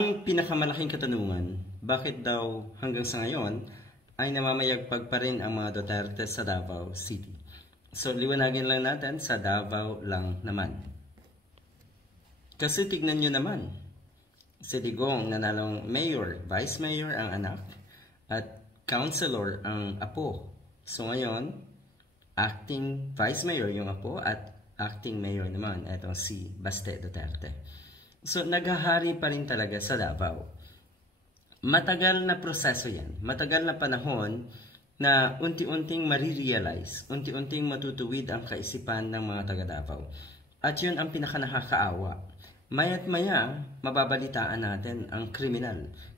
Ang pinakamalaking katanungan, bakit daw hanggang sa ngayon ay namamayagpag pa rin ang mga Duterte sa Davao City? So liwanagin lang natin, sa Davao lang naman. Kasi tignan nyo naman, si Digong nanalong mayor, vice mayor ang anak, at councilor ang apo. So ngayon, acting vice mayor yung apo at acting mayor naman, etong si Baste Duterte. So naghahari pa rin talaga sa Davao. Matagal na proseso yan, matagal na panahon na unti-unting marirealize, unti-unting matutuwid ang kaisipan ng mga taga Davao. At yun ang pinakanakakaawa. Maya't maya, mababalitaan natin ang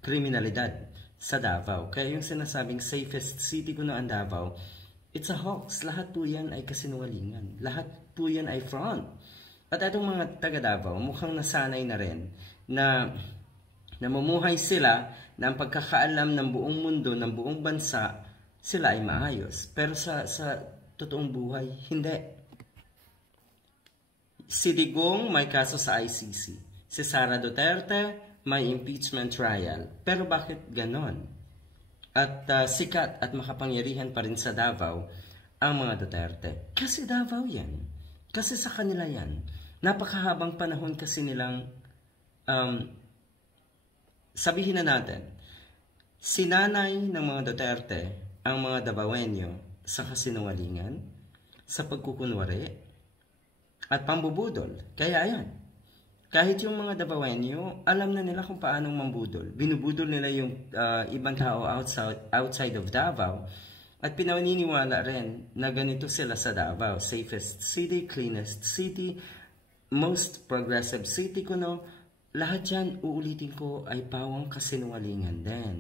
kriminalidad sa Davao. Kaya yung sinasabing safest city ko na ang Davao, it's a hoax. Lahat po yan ay kasinungalingan. Lahat po yan ay front. At itong mga taga Davao, mukhang nasanay na rin na namumuhay sila na ang pagkakaalam ng buong mundo, ng buong bansa, sila ay maayos. Pero sa totoong buhay, hindi. Si Digong may kaso sa ICC. Si Sara Duterte may impeachment trial. Pero bakit ganon? At sikat at makapangyarihan pa rin sa Davao ang mga Duterte. Kasi Davao yan. Kasi sa kanila yan. Napakahabang panahon kasi nilang sabihin na natin, sinanay ng mga Duterte ang mga Davaoenyo sa kasinungalingan, sa pagkukunwari, at pambubudol. Kaya yan. Kahit yung mga Davaoenyo, alam na nila kung paano mambudol. Binubudol nila yung ibang tao outside of Davao. At pinaniniwala rin na ganito sila sa Davao. Safest city, cleanest city, most progressive city ko, no? Lahat yan, uulitin ko, ay pawang kasinungalingan din.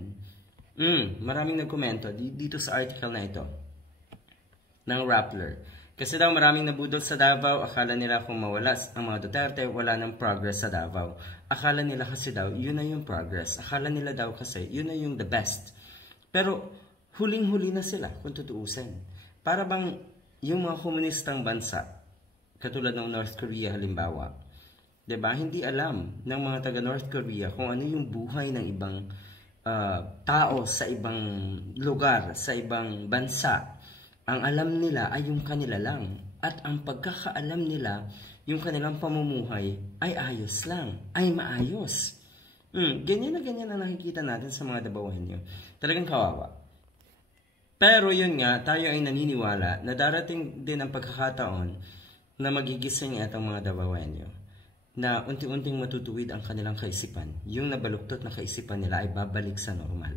Maraming nagkomento dito sa article na ito ng Rappler. Kasi daw maraming nabudol sa Davao, akala nila kung mawalas ang mga Duterte, wala ng progress sa Davao. Akala nila kasi daw, yun na yung progress. Akala nila daw kasi, yun na yung the best. Pero, huling-huli na sila, kung tutuusin. Para bang yung mga komunistang bansa, katulad ng North Korea halimbawa, diba? Hindi alam ng mga taga North Korea kung ano yung buhay ng ibang tao sa ibang lugar, sa ibang bansa. Ang alam nila ay yung kanila lang. At ang pagkakaalam nila, yung kanilang pamumuhay ay ayos lang, ay maayos. Ganyan na nakikita natin sa mga Davaoenyo. Talagang kawawa. Pero yun nga, tayo ay naniniwala na darating din ang pagkakataon na magigising itong mga Davaoenyo, na unti-unting matutuwid ang kanilang kaisipan. Yung nabaluktot na kaisipan nila ay babalik sa normal.